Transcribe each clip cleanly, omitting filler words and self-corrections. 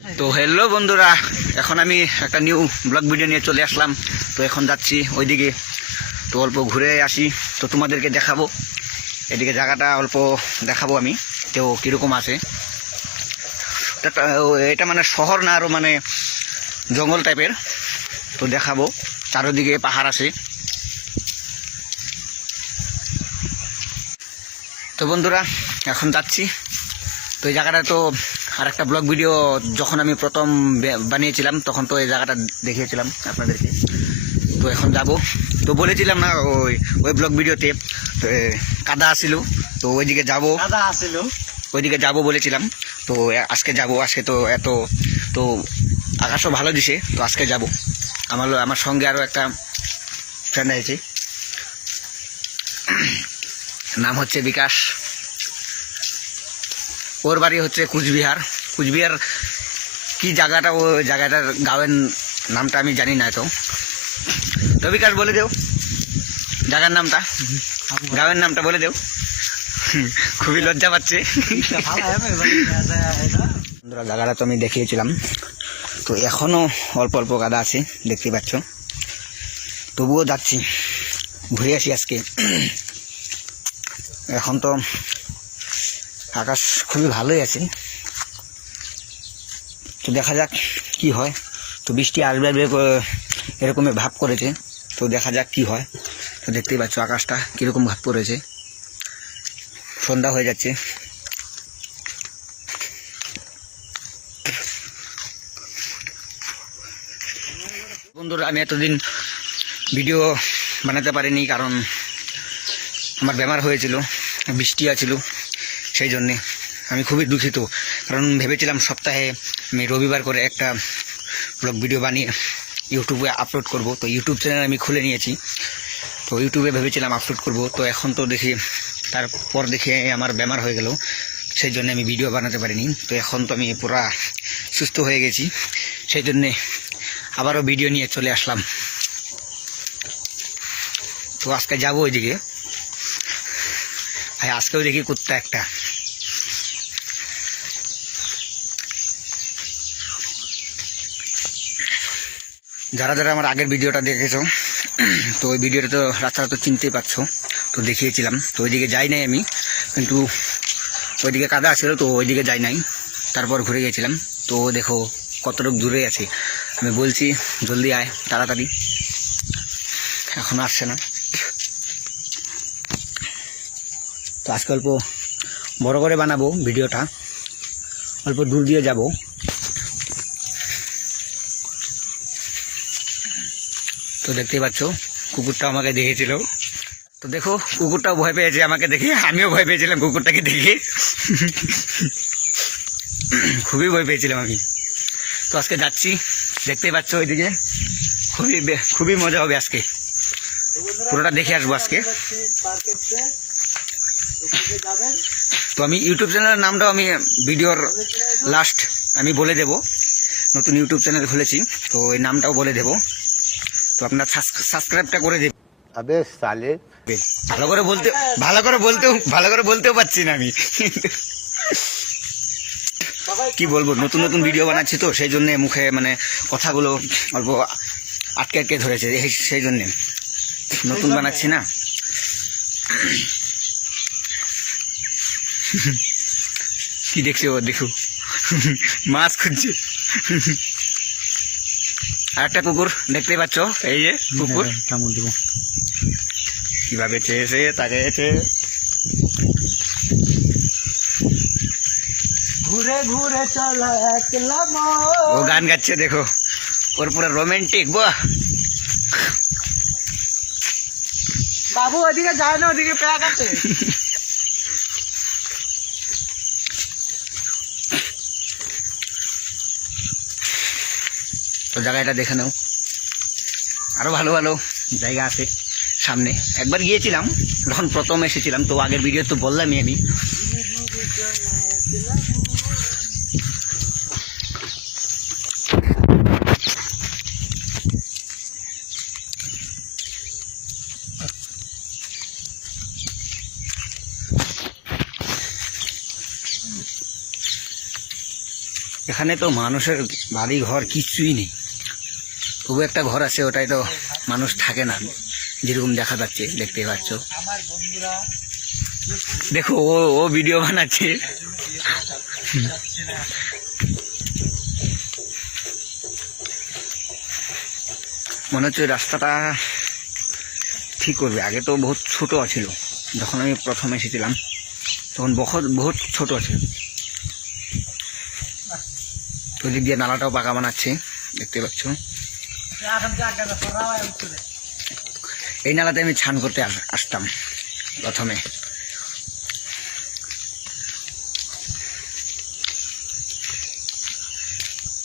তো হ্যালো বন্ধুরা, এখন আমি একটা নিউ ব্লগ ভিডিও নিয়ে চলে আসলাম। তো এখন যাচ্ছি ওইদিকে, তো অল্প ঘুরে আসি, তো তোমাদেরকে দেখাবো। এদিকে জায়গাটা অল্প দেখাবো আমি, তো কীরকম আছে। এটা মানে শহর না, আরও মানে জঙ্গল টাইপের। তো দেখাবো, চারোদিকে পাহাড় আছে। তো বন্ধুরা এখন যাচ্ছি। তো এই জায়গাটা তো আর একটা ব্লগ ভিডিও যখন আমি প্রথম বানিয়েছিলাম তখন তো এই জায়গাটা দেখিয়েছিলাম আপনাদেরকে। তো এখন যাব, তো বলেছিলাম না ওই ওই ব্লগ ভিডিওতে কাদা আসিল, তো ওইদিকে যাব, ওইদিকে যাব বলেছিলাম। তো আজকে যাব, আজকে তো এত তো আকাশও ভালো দিছে, তো আজকে যাব। আমার সঙ্গে আরও একটা ফ্রেন্ড আছে, নাম হচ্ছে বিকাশ। ওর বাড়ি হচ্ছে কুচবিহার। কুচবিহার কি জায়গাটা, ও জায়গাটার গাঁয়ের নামটা আমি জানি না। তো বিকাশ বলে দেও জায়গার নামটা, গাঁয়ের নামটা বলে দেও। খুবই লজ্জা পাচ্ছে। জায়গাটা তো আমি দেখিয়েছিলাম, তো এখনো অল্প অল্প কাদা আছে দেখতে পাচ্ছ। তবুও যাচ্ছি, ঘুরে আসি আজকে। এখন তো আকাশ খুবই ভালোই আছে, তো দেখা যাক কি হয়। তো বৃষ্টি আসবে এরকমের ভাব করেছে, তো দেখা যাক কি হয়। তো দেখতেই পাচ্ছ আকাশটা কীরকম ভাব করেছে, সন্ধ্যা হয়ে যাচ্ছে। বন্ধুরা আমি এতদিন ভিডিও বানাতে পারিনি, কারণ আমার বেমার হয়েছিল, বৃষ্টি আছিল, সেই জন্যে আমি খুবই দুঃখিত। কারণ ভেবেছিলাম সপ্তাহে আমি রবিবার করে একটা ব্লগ ভিডিও বানিয়ে ইউটিউবে আপলোড করব। তো ইউটিউব চ্যানেল আমি খুলে নিয়েছি, তো ইউটিউবে ভেবেছিলাম আপলোড করব। তো এখন তো দেখি, তারপর দেখে আমার বেমার হয়ে গেল, সেই জন্য আমি ভিডিও বানাতে পারিনি। তো এখন তো আমি পুরা সুস্থ হয়ে গেছি, সেই জন্যে আবারও ভিডিও নিয়ে চলে আসলাম। তো আজকে যাবো ওইদিকে। ভাই আজকেও দেখি কুত্তা একটা। যারা যারা আমার আগের ভিডিওটা দেখেছো, তো ওই ভিডিওটা তো রাস্তাটা তো চিনতেই পারছো, তো দেখিয়েছিলাম। তো ওইদিকে যাই নাই আমি, কিন্তু ওইদিকে কাদা আসছিল, তো ওইদিকে যাই নাই, তারপর ঘুরে গেছিলাম। তো দেখো কতটুকু দূরে আছে, আমি বলছি জলদি আয় তাড়াতাড়ি, এখনো আসছে না। তো আজকে অল্প বড় করে বানাবো ভিডিওটা, অল্প দূর দিয়ে যাব। তো দেখতেই পাচ্ছ কুকুরটা আমাকে দেখেছিল, তো দেখো কুকুরটাও ভয় পেয়েছে আমাকে দেখে, আমিও ভয় পেয়েছিলাম কুকুরটাকে দেখে। খুবই ভয় পেয়েছিলাম আমি। তো আজকে যাচ্ছি, দেখতেই পাচ্ছ ওইদিকে খুবই মজা হবে আজকে, পুরোটা দেখে আসবো আজকে। তো আমি ইউটিউব চ্যানেলের নামটাও আমি ভিডিওর লাস্ট আমি বলে দেব, নতুন ইউটিউব চ্যানেল খুলেছি, তো ওই নামটাও বলে দেব। তো আপনার সাবস্ক্রাইবটা করে দেবেন। আবে সালে, ভালো করে বলতেও পারছি না আমি। কি বলবো, নতুন নতুন ভিডিও বানাচ্ছি, তো সেই জন্য মুখে মানে কথাগুলো অল্প আটকে আটকে ধরেছে, সেই জন্যে নতুন বানাচ্ছি না। কি দেখছি ও, দেখো মাছ খুঁজছে। আর একটা কুকুর দেখতে পাচ্ছ, এই যে কুকুর কিভাবে চেয়েছে তাকিয়েছে, ঘুরে ঘুরে চলা একলা ও গান গাচ্ছে দেখো, ওর পুরো রোমান্টিক। বাহ, বাবু ওদিকে যায় না, ওদিকে প্যাক আছে। তো জায়গাটা দেখে নাও, আরো ভালো ভালো জায়গা আছে সামনে। একবার গিয়েছিলাম যখন প্রথম এসেছিলাম, তো আগের ভিডিও তো বললামই আমি। এখানে তো মানুষের বাড়ি ঘর কিচ্ছুই নেই, তবু একটা ঘর আছে, ওটাই তো মানুষ থাকে না, যেরকম দেখা যাচ্ছে, দেখতেই পাচ্ছ। দেখো ও ও ভিডিও বানাচ্ছে। মনে হচ্ছে ওই রাস্তাটা ঠিক করবে। আগে তো বহুত ছোট ছিল, যখন আমি প্রথম এসেছিলাম তখন বহুত বহুত ছোট ছিল। ওদিক দিয়ে নালাটাও পাকা বানাচ্ছে, দেখতে পাচ্ছ। এই নালাতে আমি স্নান করতে আসতাম প্রথমে।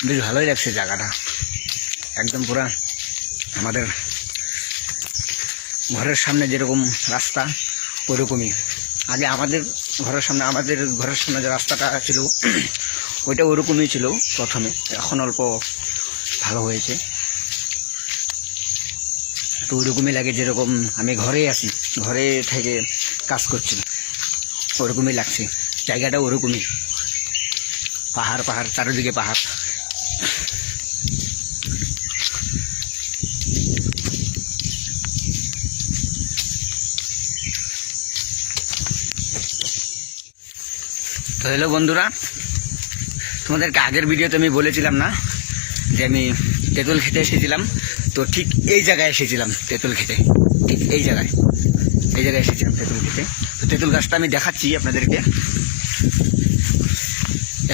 বেশ ভালোই লাগছে জায়গাটা, একদম পুরা আমাদের ঘরের সামনে যেরকম রাস্তা ওইরকমই। আগে আমাদের ঘরের সামনে যে রাস্তাটা ছিল ওইটা ওরকমই ছিল প্রথমে, এখন অল্প ভালো হয়েছে। তো ওরকমই লাগে, যেরকম আমি ঘরে আছি, ঘরে থেকে কাজ করছি, ওরকমই লাগছে। জায়গাটা ওরকমই, পাহাড় পাহাড়, চারিদিকে পাহাড়। তো হ্যালো বন্ধুরা, তোমাদেরকে আগের ভিডিওতে আমি বলেছিলাম না যে আমি তেঁতুল খেতে এসেছিলাম, তো ঠিক এই জায়গায় এসেছিলাম তেঁতুল খেতে, ঠিক এই জায়গায় এসেছিলাম তেঁতুল খেতে। তো তেঁতুল গাছটা আমি দেখাচ্ছি আপনাদেরকে,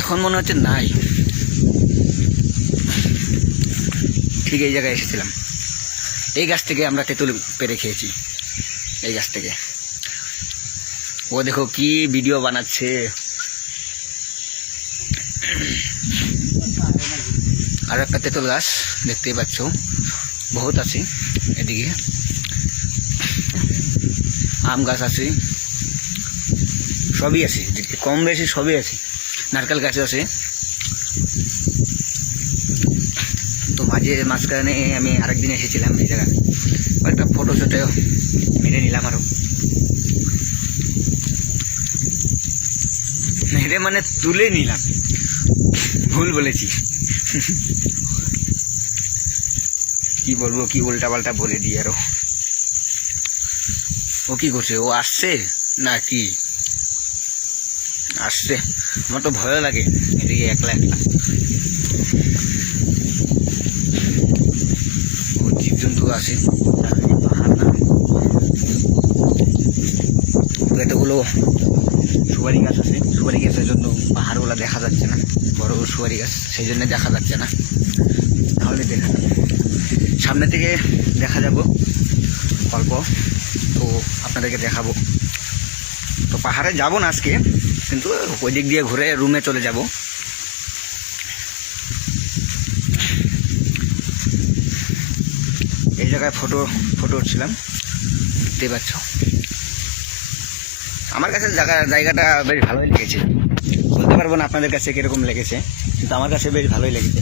এখন মনে হচ্ছে নাই, ঠিক এই জায়গায় এসেছিলাম। এই গাছ থেকে আমরা তেঁতুল পেরে খেয়েছি, এই গাছ থেকে। ও দেখো কি ভিডিও বানাচ্ছে। আর একটা তেঁতুল গাছ দেখতেই পাচ্ছ, বহুত আছে এদিকে। আম গাছ আছে, সবই আছে, কম বেশি সবই আছে। নারকেল গাছ আছে। তো মাঝখানে আমি আরেকদিন এসেছিলাম এই জায়গায়, একটা ফটো শটো মেরে নিলাম। আরো মেরে মানে তুলে নিলাম, ভুল বলেছি। কি বলবো, কি উল্টা পাল্টা বলে দিই আরো। ও কি করছে, ও আসছে না কি আসছে? আমার তো ভয় লাগে এদিকে একলা একলা। জীবজন্তু আছে, পাহাড় না। তো এতগুলো সুপারি গাছ আছে, সুপারি গাছের জন্য পাহাড়গুলো দেখা যাচ্ছে না, বড় সুপারি গাছ, সেই জন্য দেখা যাচ্ছে না। তাহলে দেখা সামনে থেকে দেখা যাব অল্প, তো আপনাদেরকে দেখাবো। তো পাহাড়ে যাব না আজকে, কিন্তু ওই দিক দিয়ে ঘুরে রুমে চলে যাব। এই জায়গায় ফটো উঠছিলাম, দেখতে পাচ্ছ। আমার কাছে জায়গাটা বেশ ভালোই লেগেছে, বলতে পারবো না আপনাদের কাছে কিরকম লেগেছে, কিন্তু আমার কাছে বেশ ভালোই লেগেছে।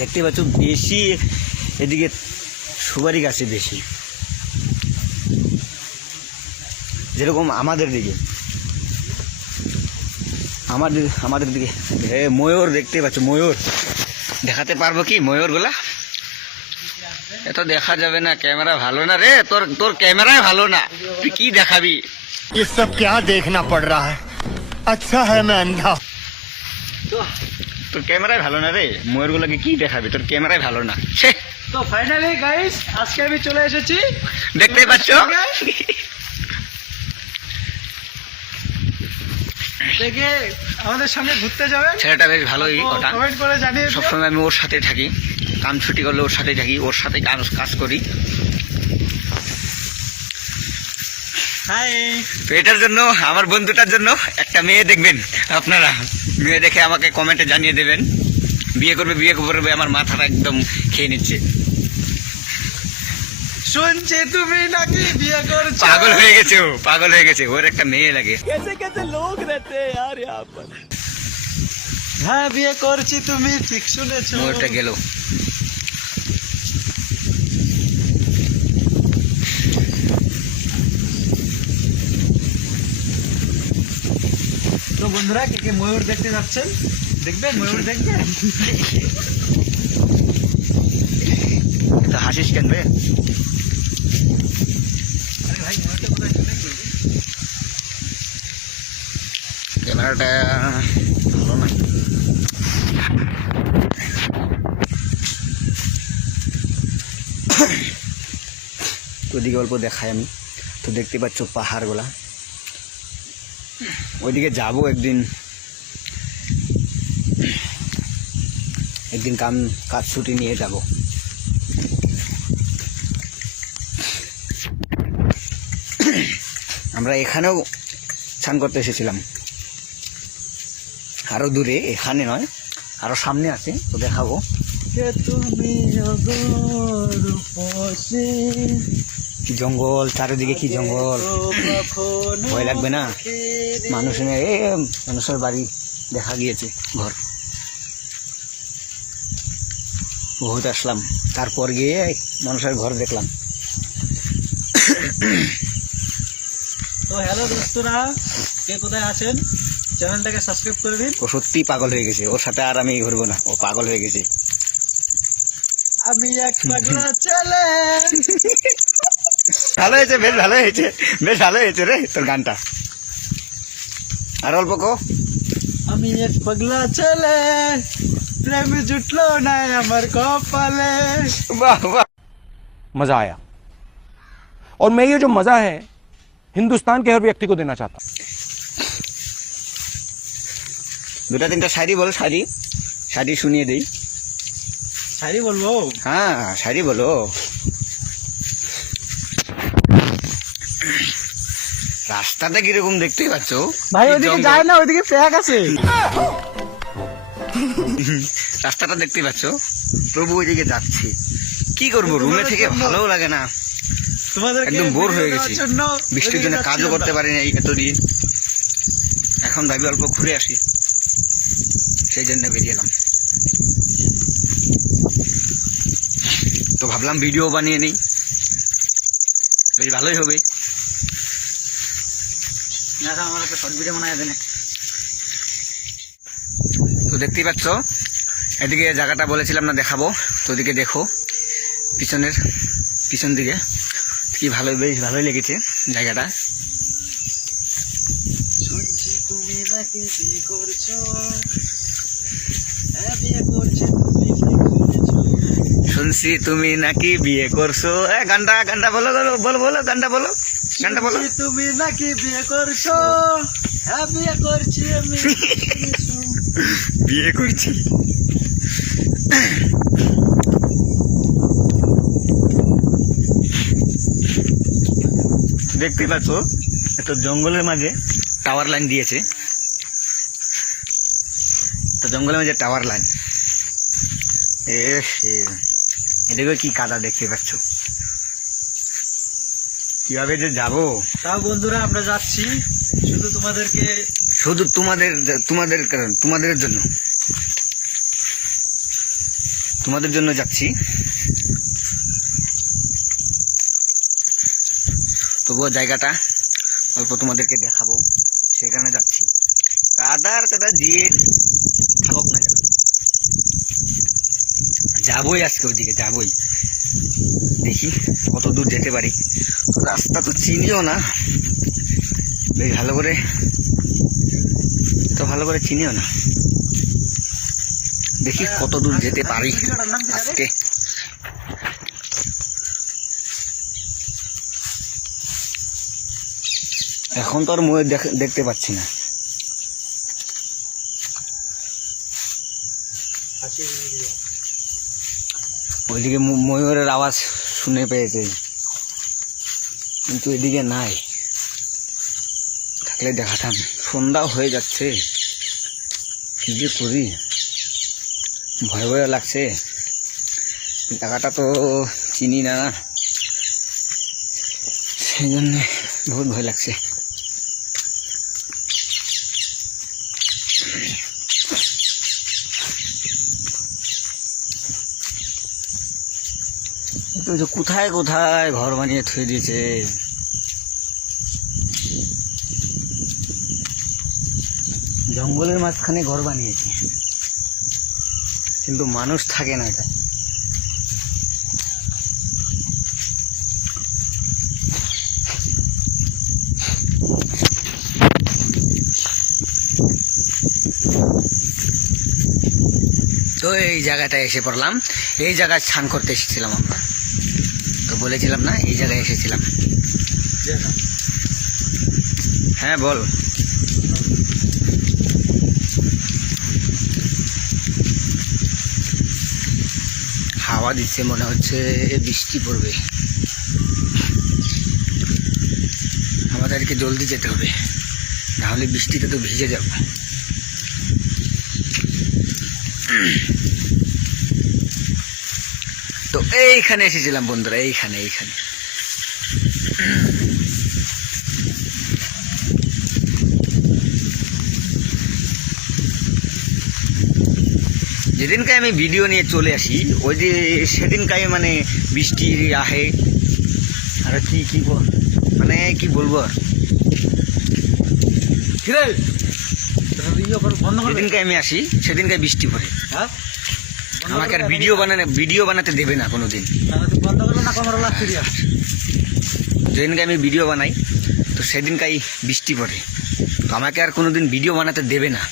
দেখতে পাচ্ছ বেশি এদিকে সুপারি গাছে বেশি, যেরকম আমাদের দিকে আমাদের দিকে ময়ূর দেখতে পাচ্ছ, ময়ূর দেখাতে পারবো কি ময়ূর গুলা? এত দেখা যাবে না, ক্যামেরা ভালো না রে, তোর ক্যামেরাই ভালো না, তুই কি দেখাবি? ये सब क्या देखना पड़ रहा है? अच्छा है मैं अंधा। তোর ক্যামেরাই ভালো না রে, ময়ূর গুলাকে কি দেখাবি? তোর ক্যামেরাই ভালো না। তো ফাইনালি গাইস, আজকে আমি চলে এসেছি, দেখতেই পাচ্ছ। দেখে আমাদের সঙ্গে ঘুরতে যাবেন। ছেলেটা বেশ ভালোই, ওটা কমেন্ট করে জানিয়ে দিও। সবসময় আমি ওর সাথেই থাকি, কাম ছুটি করলে ওর সাথেই থাকি, ওর সাথে কাজ করি। হাই। তো এটার জন্য, আমার বন্ধুটার জন্য একটা মেয়ে দেখবেন আপনারা, মেয়ে দেখে আমাকে কমেন্টে জানিয়ে দেবেন। বিয়ে করবে, আমার মাথাটা একদম খেয়ে নিচ্ছে। শুনছি তুমি নাকি বিয়ে করছো। পাগল হয়ে গেছে, ওর একটা মেয়ে লাগে। হ্যাঁ বিয়ে করছি, তুমি ঠিক শুনেছো। ওটা গেল। বন্ধুরা কে কে ময়ূর দেখতে যাচ্ছেন, দেখবেন ময়ূর দেখবেন। তো হাসিস কেন রে? আরে ভাই ময়ূরটা কোথায় চলে গেল? ক্যামেরাটা ভালো না। তো ওদিকে অল্প দেখাই আমি। তো দেখতে পাচ্ছ পাহাড়গুলা, ওইদিকে যাবো একদিন। একদিন কাজ ছুটি নিয়ে যাব। আমরা এখানেও স্নান করতে এসেছিলাম, আরো দূরে, এখানে নয়, আরো সামনে আছে, তো দেখাবো। কে তুমি রূপসী, কি জঙ্গল, চারিদিকে কি জঙ্গল, ভয় লাগবে না? মানুষের বাড়ি দেখা গিয়েছে, ঘর বহুত আসলাম, তারপর গিয়ে মানুষের ঘর দেখলাম। তো হ্যালো দোস্তরা, কে কোথায় আছেন চ্যানেলটাকে সাবস্ক্রাইব করে দিন। ও সত্যি পাগল হয়ে গেছে, ওর সাথে আর আমি ঘুরবো না, ও পাগল হয়ে গেছে। আমি এক পাগলা ছেলে। ভালো হয়েছে, বেশ ভালো হয়েছে, বেশ ভালো হয়েছে রে তোর গানটা। আর অল্প কো। আমি এক পাগলা ছেলে, প্রেম জুটলো না আমার কপালে। বাহ বাহ। मजा आया और मैं ये जो मजा है हिंदुस्तान के हर व्यक्ति को देना चाहता हूं। দুটা তিনটা শাড়ি বল, শাড়ি শুনিয়ে দেই। শাড়ি বলবো? হ্যাঁ শাড়ি বলো। রাস্তাটা কিরকম দেখতেই পাচ্ছ ভাই কি ওইদিকে জঙ্গল। যায় না, ওইদিকে প্যাক আছে। রাস্তাটা দেখতে পাচ্ছ, প্রভু ওইদিকে যাচ্ছে। কি করবো, রুমে থেকে ভালো লাগে না, তোমাদের একদম বোর হয়ে গেছি। বৃষ্টির জন্য কাজও করতে পারিনি এই এতদিন। এখন ভাবি অল্প ঘুরে আসি, সেই জন্য বেরিয়ে এলাম। তো ভাবলাম ভিডিও বানিয়ে নিই, বেশ ভালোই হবে। আমার একটা শর্ট ভিডিও বানায় দেন। তো দেখতেই পাচ্ছ, এদিকে জায়গাটা বলেছিলাম না দেখাবো, তো ওদিকে দেখো পিছন দিকে কি ভালো, বেশ ভালোই লেগেছে জায়গাটা। শুনছি তুমি নাকি বিয়ে করছো, হ্যাঁ বিয়ে করছো তুমি, শুনছি তুমি নাকি বিয়ে করছো। গানটা বলো গানটা বলো। শুনছি তুমি নাকি বিয়ে করছো, হ্যাঁ বিয়ে করছি আমি। বিয়ে করছি। দেখতে পাচ্ছ এত জঙ্গলের মাঝে টাওয়ার লাইন দিয়েছে, তো জঙ্গলের মাঝে টাওয়ার লাইন। এদিকে কি কাদা দেখতে পাচ্ছ, কিভাবে যে যাবো। তাও বন্ধুরা আমরা যাচ্ছি শুধু শুধু তোমাদের জন্য যাচ্ছি। তবুও জায়গাটা অল্প তোমাদেরকে দেখাবো, সেখানে যাচ্ছি। কাদা দিয়ে থাকুক না যেন, যাবোই আজকে ওইদিকে, যাবোই। দেখি কত দূর যেতে পারি। রাস্তা তো চিনিও না, বেশ ভালো করে চিনিও না। দেখি কত দূর যেতে পারি আজকে। এখন তো আর ময়ূর দেখতে পাচ্ছি না। ওইদিকে ময়ূরের আওয়াজ শুনে পেয়েছে, কিন্তু এদিকে নাই, থাকলে দেখাতাম। সন্ধ্যা হয়ে যাচ্ছে, কি যে করি, ভয় লাগছে। জায়গাটা তো চিনি না, সেই জন্য বহুত ভয় লাগছে। কোথায় কোথায় ঘর বানিয়ে থুয়ে দিয়েছে। জঙ্গলের মাঝখানে ঘর বানিয়েছে, কিন্তু মানুষ থাকে না এটা। তো এই জায়গাটায় এসে পড়লাম, এই জায়গায় স্নান করতে এসেছিলাম আমরা, তো বলেছিলাম না এই জায়গায় এসেছিলাম। হ্যাঁ বল। হাওয়া দিচ্ছে, মনে হচ্ছে বৃষ্টি পড়বে, আমাদেরকে জলদি যেতে হবে, নাহলে বৃষ্টিতে তো ভিজে যাব। তো এইখানে এসেছিলাম বন্ধুরা, এইখানে এইখানে যেদিনকে আমি ভিডিও নিয়ে চলে আসি, ওই যে সেদিনকাই মানে বৃষ্টি আহে, আর কি কি মানে কি বলবো আর, যেদিনকে আমি আসি সেদিনকে বৃষ্টি পড়ে। আমাকে আর ভিডিও বানাতে দেবে না কোনোদিন। যেদিনকে আমি ভিডিও বানাই তো সেদিনকাই বৃষ্টি পড়ে, তো আমাকে আর কোনোদিন ভিডিও বানাতে দেবে না,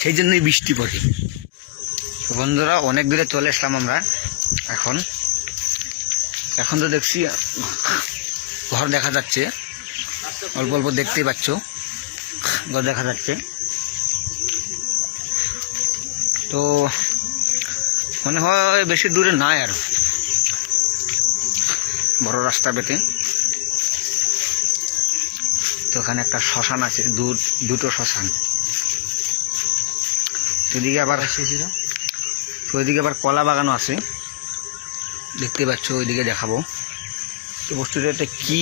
সেই জন্যই বৃষ্টি পড়ে। তো বন্ধুরা অনেক দূরে চলে আসলাম আমরা। এখন তো দেখছি ঘর দেখা যাচ্ছে, অল্প অল্প দেখতেই পাচ্ছ ঘর দেখা যাচ্ছে। তো মনে হয় বেশি দূরে নাই আর, বড় রাস্তা বেটে। তো ওখানে একটা শ্মশান আছে, দুটো শ্মশান। ওইদিকে আবার কলা বাগানও আছে, দেখতে পাচ্ছ, ওইদিকে দেখাবো। তো বস্তুটা এটা কি,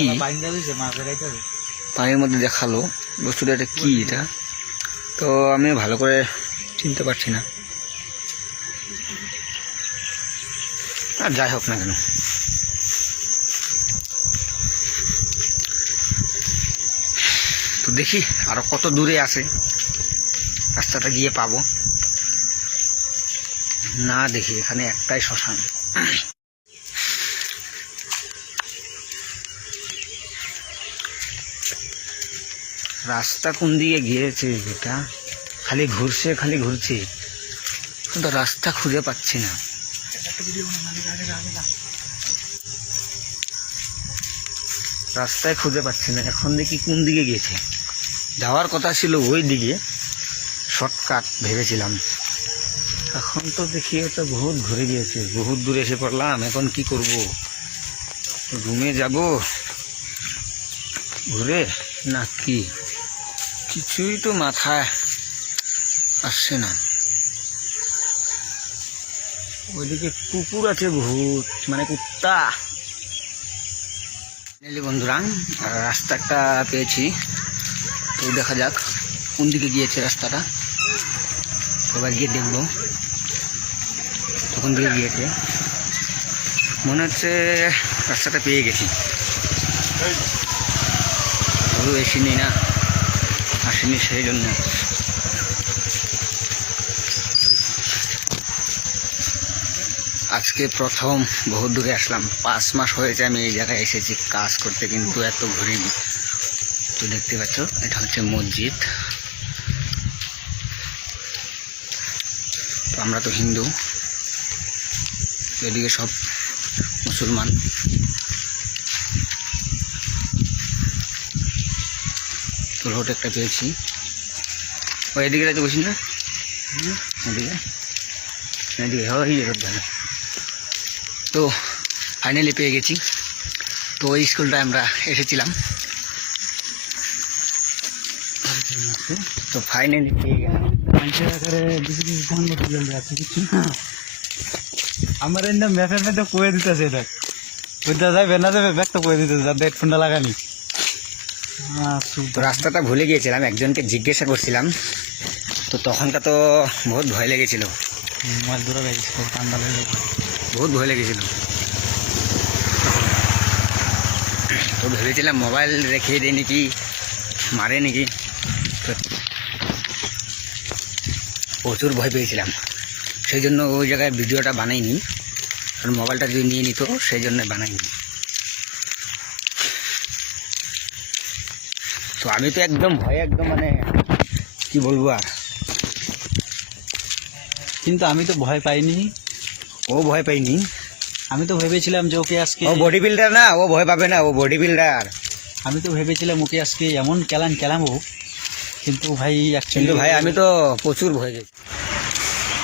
পানির মধ্যে দেখালো, বস্তুটা এটা কি এটা, তো আমি ভালো করে চিনতে পারছি না। আর যাই হোক না কেন, তো দেখি আরো কত দূরে আছে, রাস্তাটা গিয়ে পাবো না। দেখি এখানে একটাই শ্মশান। রাস্তা কোন দিকে গিয়েছে, এটা খালি ঘুরছে কিন্তু রাস্তা খুঁজে পাচ্ছি না। রাস্তায় খুঁজে পাচ্ছি না, এখন দেখি কোন দিকে গিয়েছে। যাওয়ার কথা ছিল ওই দিকে, শর্টকাট ভেবেছিলাম, এখন তো দেখি এটা বহুত ঘুরে গিয়েছে, বহুত দূরে এসে পড়লাম। এখন কি করব, রুমে যাব ঘুরে না কি, কিছুই তো মাথায় আসছে না। ওইদিকে কুকুর আছে বহুত, মানে কুত্তা। বন্ধুরা রাস্তা একটা পেয়েছি, তো দেখা যাক কোন দিকে গিয়েছে রাস্তাটা, এবার গিয়ে দেখবো তখন দিকে গিয়েছে। মনে হচ্ছে রাস্তাটা পেয়ে গেছি, তবু আসেনি না, আসেনি সেই জন্য। আজকে প্রথম বহুত দূরে আসলাম, 5 মাস হয়েছে আমি এই জায়গায় এসেছি কাজ করতে, কিন্তু এত ঘুরিনি। তো দেখতে পাচ্ছ এটা হচ্ছে মসজিদ। তো আমরা তো হিন্দু, এদিকে সব মুসলমান। তো রোড একটা পেয়েছি, ওই এদিকে যাইতে বসি না, এদিকে এদিকে হয় রোড ভালো। তো ফাইনালি পেয়ে গেছি। তো ওই স্কুলটায় আমরা এসেছিলাম, তো ফাইনালি পেয়ে গেলাম। আমার এনে ম্যাপের মধ্যে কয়ে দিতেছে, এটা বুঝতে যাবে না যাবে ব্যাগ তো কয়ে দিতেছে, যার হেডফোনটা লাগানি। তো রাস্তাটা ভুলে গিয়েছিলাম, একজনকে জিজ্ঞাসা করছিলাম, তো তখনকার তো বহুত ভয় লেগেছিল, মাছ ধরা গেছে, ঠান্ডা লেগে বহুত ভয় লেগেছিল। তো ভেবেছিলাম মোবাইল রেখে দিই নাকি, মারে নাকি। প্রচুর ভয় পেয়েছিলাম, সেই জন্য ওই জায়গায় ভিডিওটা বানাইনি, কারণ মোবাইলটা যদি নিয়ে নিত সেই জন্য বানাইনি। তো আমি তো একদম ভয়ে একদম মানে কি বলবো আর। কিন্তু আমি তো ভয় পাইনি, ও ভয় পাইনি, আমি তো ভেবেছিলাম যে ওকে আজকে, ও বডি বিল্ডার না, ও ভয় পাবে না, ও বডি বিল্ডার। আমি তো ভেবেছিলাম ওকে আজকে এমন খেলাবো, কিন্তু ভাই কিন্তু ভাই আমি তো প্রচুর ভয় গেছি।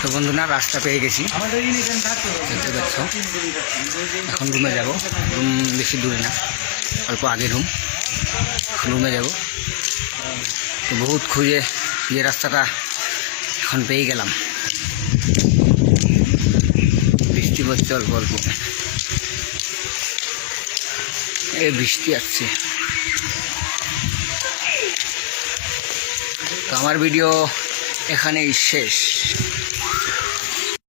তো বন্ধুরা রাস্তা পেয়ে গেছি, দেখতে পাচ্ছ। এখন রুমে যাব, রুম বেশি দূরে না, অল্প আগে রুম, রুমে যাব। তো বহুত খুঁজে এই রাস্তাটা এখন পেয়ে গেলাম। বৃষ্টি পড়ছে অল্প অল্প, এই বৃষ্টি আসছে। তো আমার ভিডিও এখানেই শেষ।